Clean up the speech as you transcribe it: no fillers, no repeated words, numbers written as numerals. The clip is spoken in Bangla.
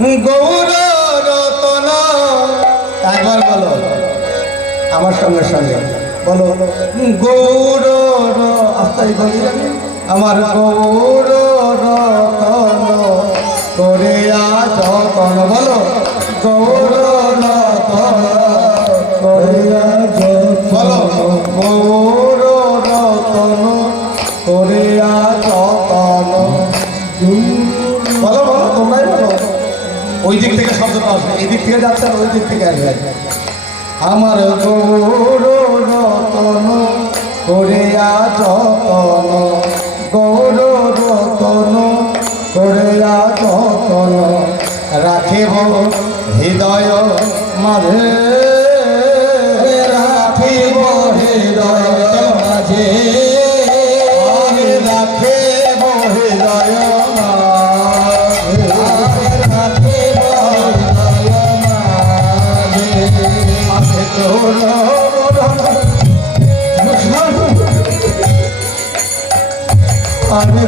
গৌর রতন। একবার বলো আমার সঙ্গে সঙ্গে, বলো গৌর আস্তাই বলি আমার গৌর রতন করে যতন। বলো গৌর রতন করে বলো গৌর রতন করে যতন। বলো বলো তোমরাই বলো। ওই দিক থেকে শব্দটা আসবে, এই দিক থেকে যাচ্ছে আর ওই দিক থেকে আসবে। আমার গৌর রতন করে যতন, গৌর রতন করে যতন রাখিব হৃদয় মাঝে, রাখিব হৃদয় মাঝে, রাখিব হৃদয় মাঝে, রাখিব হৃদয় মাঝে। আমি